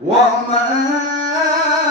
我们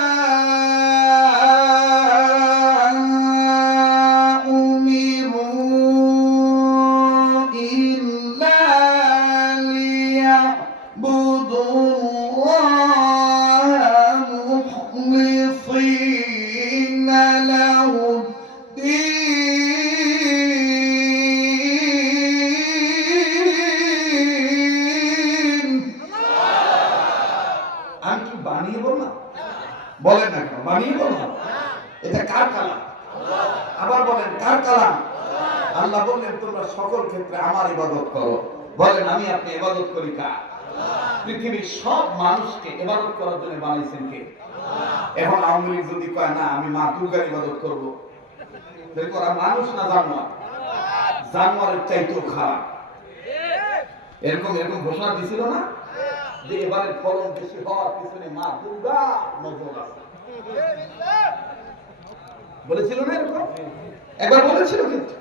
কার কালাম। আল্লাহ বললেন, তোমরা সকল ক্ষেত্রে আমার ইবাদত করো। বলেন, আমি আপনি ইবাদত করি কার? পৃথিবীর সব মানুষকে ইবাদত করার জন্য বানাইছেন কে? এখন আওয়ামী লীগ যদি কয়, না, আমি মা দুর্গার ইবাদত করব। ওরা মানুষ না জানোয়ার? জানোয়ারের চাইতেও খারাপ। এরকম এরকম ঘোষণা দিছিল না? যে এবারে ফলন বেশি হওয়ার পিছনে মা দুর্গা নজর আছে। বলেছিল না এরকম? একবার বলেছিল কিন্তু।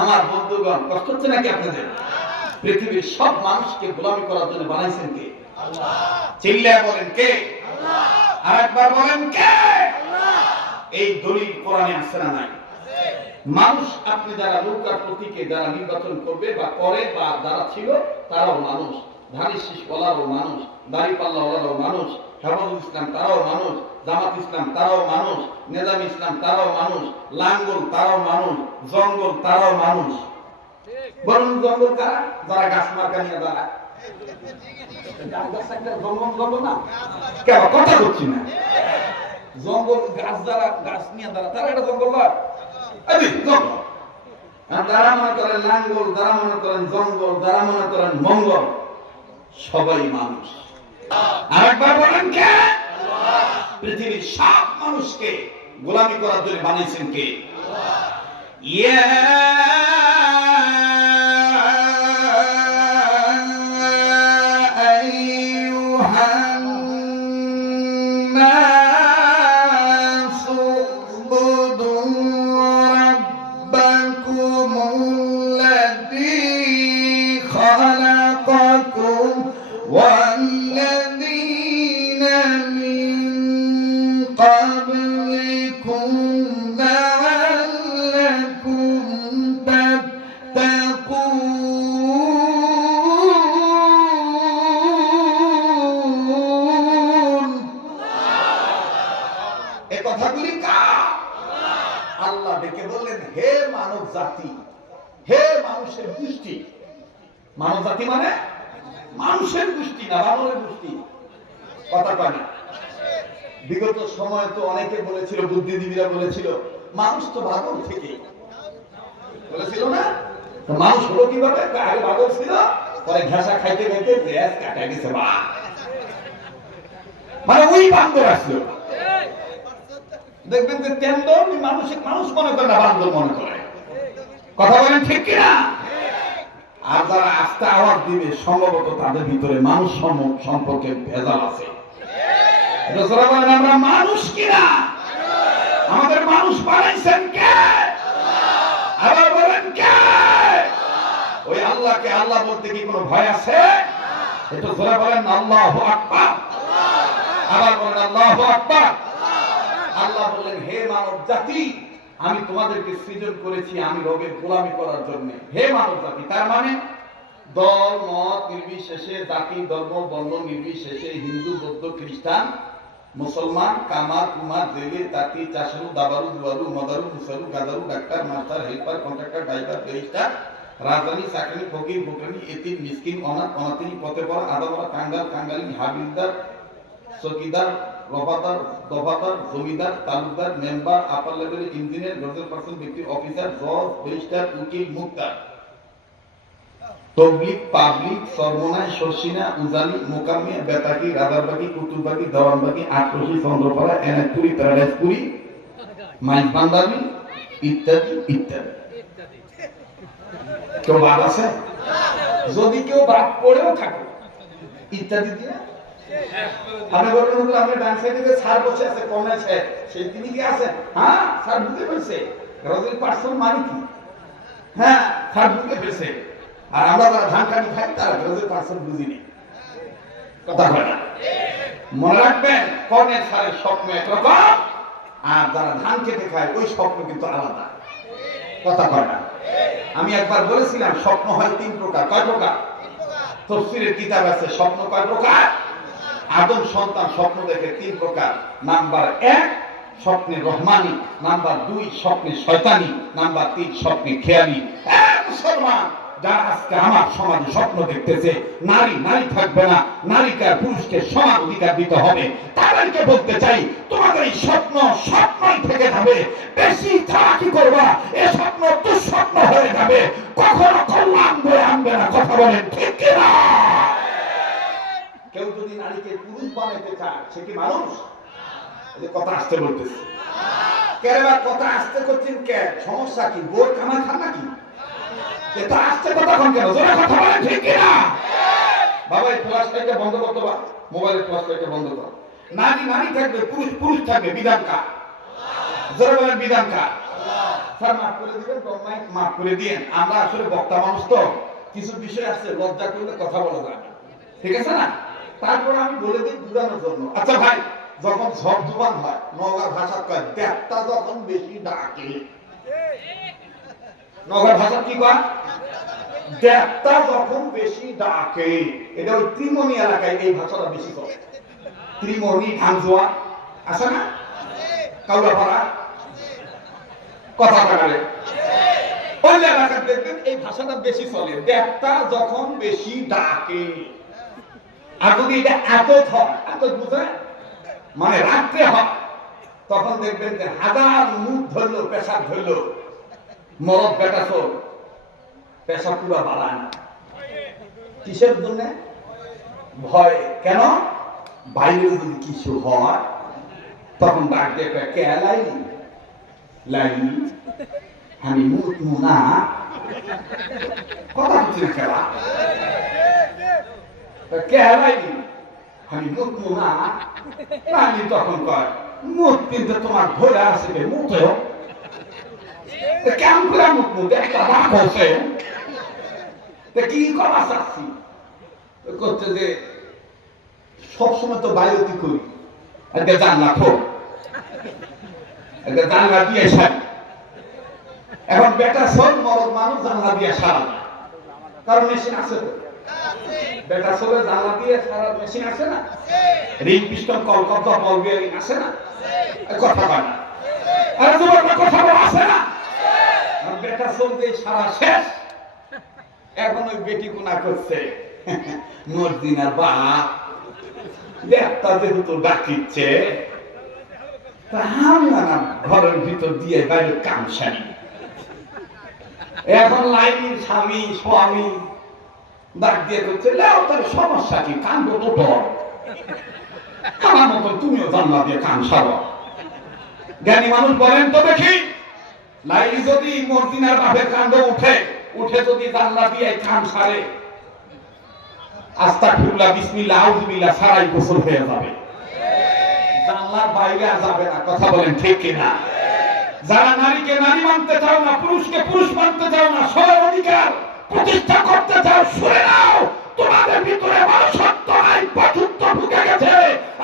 আমার বন্ধুগণ কষ্ট হচ্ছে নাকি আপনাদের? পৃথিবীর সব মানুষকে গোলামি করার জন্য বানাইছেন কে? চিল্লায় বলেন কে? আর একবার বলেন কে? এই দলিল কোরআনে আছে না নাই? মানুষ আপনি যারা নৌকার প্রতীকে যারা নির্বাচন করবে বা করে বা যারা ছিল তারাও মানুষ। ধানের শীষ বলারও মানুষ। দাড়ি পাল্লা ওলারও মানুষ হেফাজুল ইসলাম তারাও মানুষ, জামাত ইসলাম তারাও মানুষ, নেজাম ইসলাম তারাও মানুষ, লাঙ্গল তারাও মানুষ, জঙ্গল তারাও মানুষ। বরং জঙ্গল কারা? যারা গাছ মার্কা নিয়ে দাঁড়ায়। দ্বারা তারা একটা জঙ্গল করেন লাঙ্গল করেন জঙ্গল, যারা মনে করেন মঙ্গল, সবাই মানুষ। আরেকবার বলেন কে? পৃথিবীর সব মানুষকে গোলামি করার জন্য বানিয়েছেন কে? ইয়া জাতি হে মানুষের গোষ্ঠী। মানব জাতি মানে মানুষের গোষ্ঠী না বানরের গোষ্ঠী। কথা কয় বিগত সময় তো অনেকে বলেছিল, বুদ্ধিজীবীরা বলেছিল, মানুষ তো বাদল থেকে। বলেছিল না? মানুষ হলো কীভাবে? আগে বাদল ছিল, পরে ঘাসা খাইতে খাইতে গ্যাস কাটা গেছে বা মানে ওই বান্দর আসলো। দেখবেন যে তেন্দর মানুষ মানুষ মনে করে না, বান্দর মনে করে। কথা বলেন ঠিক কিনা? আর যারা আস্তে আওয়াজ দিবে, সম্ভবত তাদের ভিতরে মানুষ সম্পর্কে ভেজাল আছে। আমরা মানুষ কিনা? আমাদের মানুষ বানাইছেন কে? আবার বলেন কে? ওই আল্লাহকে আল্লাহ বলতে কি কোনো ভয় আছে? একটু জোরে বলেন, আল্লাহ আকবার। আবার বলেন, আল্লাহ আকবার। আল্লাহ বললেন, হে মানব জাতি আমি তোমাদেরকে সৃজন করেছি আমি রবের গোলামি করার জন্য। হে মানব জাতি, তার মানে দল, মত নির্বিশেষে, জাতি, ধর্ম, বর্ণ নির্বিশেষে, হিন্দু, বৌদ্ধ, খ্রিস্টান, মুসলমান, কামার, কুমার, জেলে তাঁতি চাষারু দাবারু দুয়ারু মদারু মুসারু গাদারু doctor, master, helper, contractor, driver, barrister, রাজধানী, চাকরি, ফকির ফকির এতিম, মিসকিন, অনাথ, অনাথিনী, পথে পড়া, আদামরা, কাঙ্গাল কাঙ্গালি হাবিলদার, চকিদার রফাদার দফাদার জমিদার, তালুকদার, মেম্বার আপার লেভেলের ইঞ্জিনিয়ার পার্সন ব্যক্তি অফিসার জজ উকিল, মুক্তার। তবলিক পাবলিক শর্ষিনা উজানি মোকামিয়া বেতাকি রাদারবাগি দেওয়ানবাগি চন্দ্রপাড়া প্যারাডাইসপুরি ইত্যাদি ইত্যাদি। কেউ বাদ আছে? যদি কেউ বাদ পড়েও থাকে, ইত্যাদি দিয়ে আমি বললাম হুজুর আপনি ডান সাইডে যে স্যার বসে আছে সেই তিনি কি আছেন? হ্যাঁ স্যার বুঝতে পেরেছে রজনী পার্সন মানে কি? হ্যাঁ স্যার বুঝতে পেরেছে আর আমরা যারা ধান কাটি খাই তারা রজনী পার্সন বুঝিনি? কথা হয় না। মনে রাখবেন কর্ণের সারের স্বপ্ন একরকম আর যারা ধান খেতে খায় ওই স্বপ্ন কিন্তু আলাদা। কথা কয় না। আমি একবার বলেছিলাম স্বপ্ন হয় তিন প্রকার। কয় প্রকার? তফসিরের কিতাব আছে স্বপ্ন কয় প্রকার? আদম সন্তান স্বপ্ন দেখে তিন প্রকার। নাম্বার এক, স্বপ্নে রহমানি। নাম্বার দুই, স্বপ্নে শয়তানি। নাম্বার তিন, স্বপ্নে খেয়ালি। মুসলমান, যারা আজকে আমার সমাজে স্বপ্ন দেখতেছে, নারী নারী থাকবে না, নারীকে পুরুষকে সমান অধিকার দিতে হবে। তাদেরকে বলতে চাই, তোমাদের এই স্বপ্ন স্বপ্নই থেকে যাবে। বেশি চালাকি করবা, এ স্বপ্ন দুঃস্বপ্ন হয়ে যাবে। কখনো কল্যাণ বয়ে আনবে না, কথা বলেন ঠিক কিনা কেউ যদি নারীকে পুরুষ বানাইতে চায়, সে কি মানুষ? কথা আসতে বলতেছে। কথা আসতে করছেন কে? সমস্যা কি? খান নাকি? আসতে কথা কোন? জোরে কথা ঠিক বাবা, এই বন্ধ বন্ধ কর। নারী নারী থাকবে, পুরুষ পুরুষ থাকবে, বিধান জোরে বলেন, বিধান স্যার, মাফ করে দিবেন গম্মাই মাফ করে দিয়েন। আমরা আসলে বক্তা মানুষ তো। কিছু বিষয় আছে, লজ্জা করলে কথা বলা যায় ঠিক আছে না? তারপর আমি বলে দিই বুঝানোর জন্য। আচ্ছা ভাই, যখন ঝড় হয় নগর ভাষা কয়? ব্যাগটা যখন বেশি ডাকে। নগর ভাষা কি কয়? ব্যাগটা যখন বেশি ডাকে। এটা ওই ত্রিমণি এলাকায় এই ভাষাটা বেশি চলে ত্রিমণি ধানজোয়া আছে না? কাউরাপাড়া। কথা কাটালে। ওই এলাকায় দেখবেন এই ভাষাটা বেশি চলে। ব্যাগটা যখন বেশি ডাকে। আর যদি এটা এত হয় এত বুঝে মানে রাত্রে হয়। তখন দেখবেন যে হাজার মুখ ধরলো, পেশাব ধরলো। মরদ বেটা চোর, পেশাব পুরো বাড়ায় না। কিসের জন্য? ভয়। কেন? বাইরে যদি কিছু হয়, তখন ডাক দেখবে, কে লাইনি লাইনি আমি মুখ মুনা। কথা হচ্ছে খেলা। কে আমি মুখ মুনা রানী তখন কয় মুখ কিন্তু তোমার ধরে আসবে মুখেও কেমন করে একটা হচ্ছে কি করা চাচ্ছি? করতে যে সবসময় তো বায়ুতি করি। একটা জানলা খোল। একটা জানলা দিয়ে এখন বেটা সব মরদ মানুষ জানলা দিয়ে সারা। কারণ মেশিন আছে তো। বেটা জানলা দিয়ে সারা মেশিন আছে না? রিং পিস্টন বল আছে না? কথা না। আরে তোমার কথা বলা আছে না? বেটা সারা শেষ। এখন ওই বেটি করছে। ডাকিচ্ছে ঘরের ভিতর দিয়ে বাইরে কাম এখন লাইনের স্বামী স্বামী ডাক দিয়ে করছে লেও তোর সমস্যা কি? কান্দ তো তোর আমার মতো তুমিও জানলা দিয়ে কান সারো। জ্ঞানী মানুষ বলেন তো দেখি, লাইলি যদি মর্দিনার বাপের কান্দ উঠে উঠে যদি জানলা দিয়ে কান সারে, আস্তাগফিরুল্লাহ, বিসমিল্লাহ, আউযুবিল্লাহ, সারাই গোসল হয়ে যাবে। জানলার বাইরে যাবে না, কথা বলেন ঠিক কিনা যারা নারীকে নারী মানতে চাও না, পুরুষকে পুরুষ মানতে চাও না, সবার অধিকার। প্রতিষ্ঠা করতে চাও শুনে নাও। তোমাদের ভিতরে মানুষত্ব নাই। পশুত্ব ঢুকে গেছে।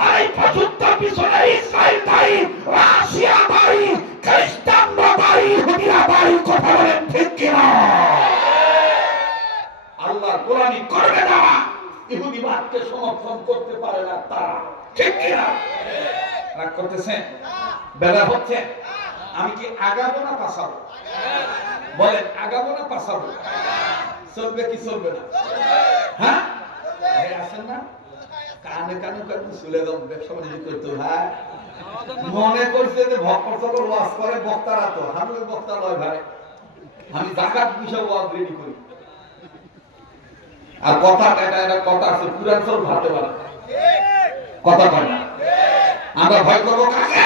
আর এই পশুত্বের পিছনে ইসরায়েল দায়ী, রাশিয়া দায়ী খ্রিস্টানরা দায়ী হুদিরা দায়ী। কথা বলেন ঠিক কিনা? আল্লাহ গোলামি করবে না। ইহুদিবাদকে সমর্থন করতে পারে না তারা। ঠিক কিনা? রাগ করতেছেন বেলা হচ্ছে। আমি কি আগাবো না পাশাবো বলেন, আগাবো না পাশাবো চলবে কি চলবে না? হ্যাঁ? না। কানে কানে কানে শুলে দাও ব্যবসা বাণিজ্য করতে ভাই মনে করছে যে ভক্ত সকল ওয়াজ করে বক্তারা তো আমি ওই বক্তা নয় ভাই। আমি জাকাত বিষয় ওয়াজ রেডি করি। আর কথা এটা এটা কথা আছে পুরান সব ভাবতে পারে কথা কয় না। আমরা ভয় করব কাকে।